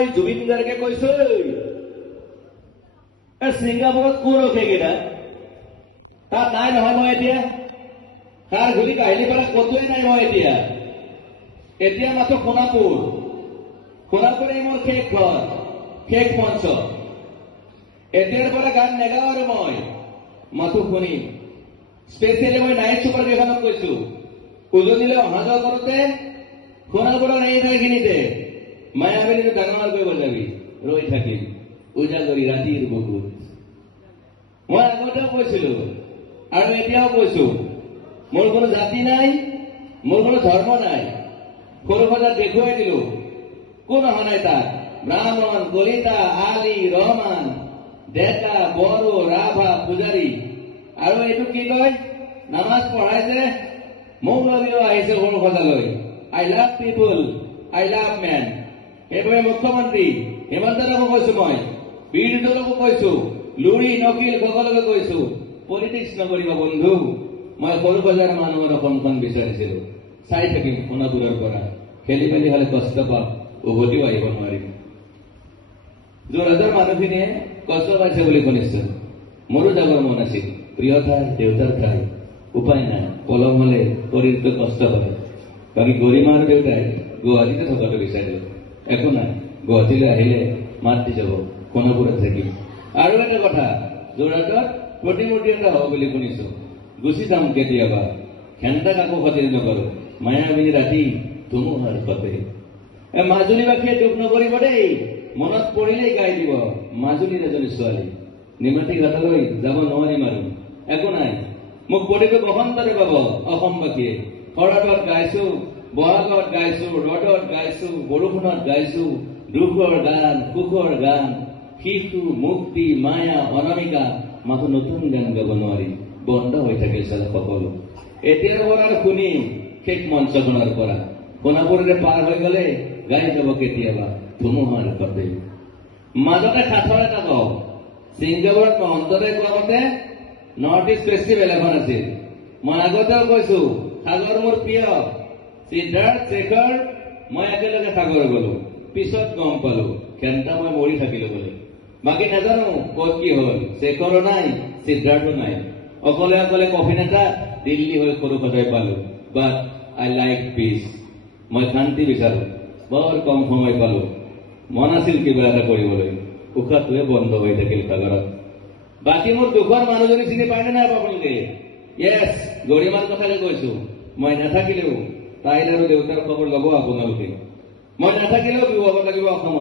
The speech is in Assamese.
মই জুবিন গাৰ্গে কৈছো ছিংগাপুৰত কোন ৰখে কেইটা তাত নাই নহয় মই এতিয়া তাৰ ঘূৰি কাহিনী পৰা কতোৱে নাই মই এতিয়া মাত্ৰ সোণাপুৰে মোৰ শেষ ঘৰ শেষ মঞ্চ এতিয়াৰ পৰা গান নেগাওঁ আৰু মই মাথো শুনিম স্পেচিয়েলি মই নাইট ছুপাৰ কেইখনত কৈছো উজনিলৈ অহা যোৱা কৰোঁতে সোণাপুৰৰ এই ঠাইখিনিতে মায়াবিনীটো ডাঙৰকৈ বজাবি ৰৈ থাকিম উজাগৰি ৰাতিৰ বুকুত মই আগতেও কৈছিলো আৰু এতিয়াও কৈছো মোৰ কোনো জাতি নাই মোৰ কোনো ধৰ্ম নাই সৰু সজাত দেখুৱাই দিলো কোন অহা নাই তাত ব্ৰাহ্মণ কলিতা আলি ৰহমান ডেকা বড়ো ৰাভা পূজাৰী আৰু এইটো কি কয় নামাজ পঢ়াইছে মোক লবিও আহিছে সৰু সজালৈ I love people I love man এইবাৰে মুখ্যমন্ত্ৰী হিমন্তকো কৈছো মই বিৰোধীদলকো কৈছো লুৰি নকিল সকলোকে কৈছো পলিটিক্স নকৰিবা বন্ধু মই সৰু বজাৰ মানুহৰ অসমখন বিচাৰিছিলো চাই থাকিম সোণাপুৰৰ পৰা খেলি মেলি হলে কষ্ট পাম উভতিও আহিব নোৱাৰিম যোৰহাটৰ মানুহখিনিয়ে কষ্ট পাইছে বুলি শুনিছো মোৰো যাবৰ মন আছিল প্ৰিয় ঠাই দেউতাৰ ঠাই উপায় নাই পলম হলে শৰীৰটো কষ্ট পায় বাকী গৰিমাৰ দেউতাই গুৱাহাটীতে থকাটো বিচাৰিলে একো নাই গুৱাহাটীলৈ আহিলে মাত দি যাব সোণাপুৰত থাকিম আৰু এটা কথা যোৰহাটত প্ৰতিমূৰ্তি এটা হ'ব বুলি শুনিছো গুচি যাম কেতিয়াবা ঘেণ্টা কাকো খাতিৰ নকৰো মায়াবিনী ৰাতি ধুমুহাৰ সতে মাজুলীবাসীয়ে দুখ নকৰিব দেই মনত পৰিলেই গাই দিব মাজুলীৰ এজনী ছোৱালী নিমাতী ঘাটলৈ যাব নোৱাৰিম আৰু একো নাই মোক প্ৰতিটো বসন্তৰে পাব অসমবাসীয়ে শৰতত গাইছো বহাগত গাইছো ৰদত গাইছো বৰষুণত গাইছো দুখৰ গান সুখৰ গান শিশু মুক্তি মায়া অনামিকা মাথো নতুন গান গাব নোৱাৰি বন্ধ হৈ থাকিল চালে সকলো এতিয়াৰ পৰা শুনিম শেষ মঞ্চখনৰ পৰা সোণাপুৰেৰে পাৰ হৈ গলে গাই যাব কেতিয়াবা ধুমুহাৰ সতে মাজতে সাঁথৰ এটা কওঁ ছিংগাপুৰত মহন্তৰে কোৱা মতে নৰ্থ ইষ্ট ফেষ্টিভেল এখন আছিল মই আগতেও কৈছো সাগৰ মোৰ প্ৰিয় সিদ্ধাৰ্থ শেখৰ মই একেলগে সাগৰ গলো পিছত গম পালো ঘেণ্টা মই মৰি থাকিলো বুলি বাকী নাজানো ক'ত কি হল শেখৰো নাই সিদ্ধাৰ্থো নাই অকলে অকলে কফিন এটা দিল্লী হৈ সৰু সজাই পালো বাট আই লাইক পিচ মই শান্তি বিচাৰো বৰ কম সময় পালো মন আছিল কিবা এটা কৰিবলৈ উশাহটোৱে বন্ধ হৈ থাকিল সাগৰত বাকী মোৰ দুখৰ মানুহজনী চিনি পায় নে নাই আপোনালোকে য়েছ গৰিমাৰ কথাকে কৈছো মই নাথাকিলেও তাইৰ আৰু দেউতাৰ খবৰ ল'ব আপোনালোকে মই নাথাকিলেও বিহু হ'ব লাগিব অসমত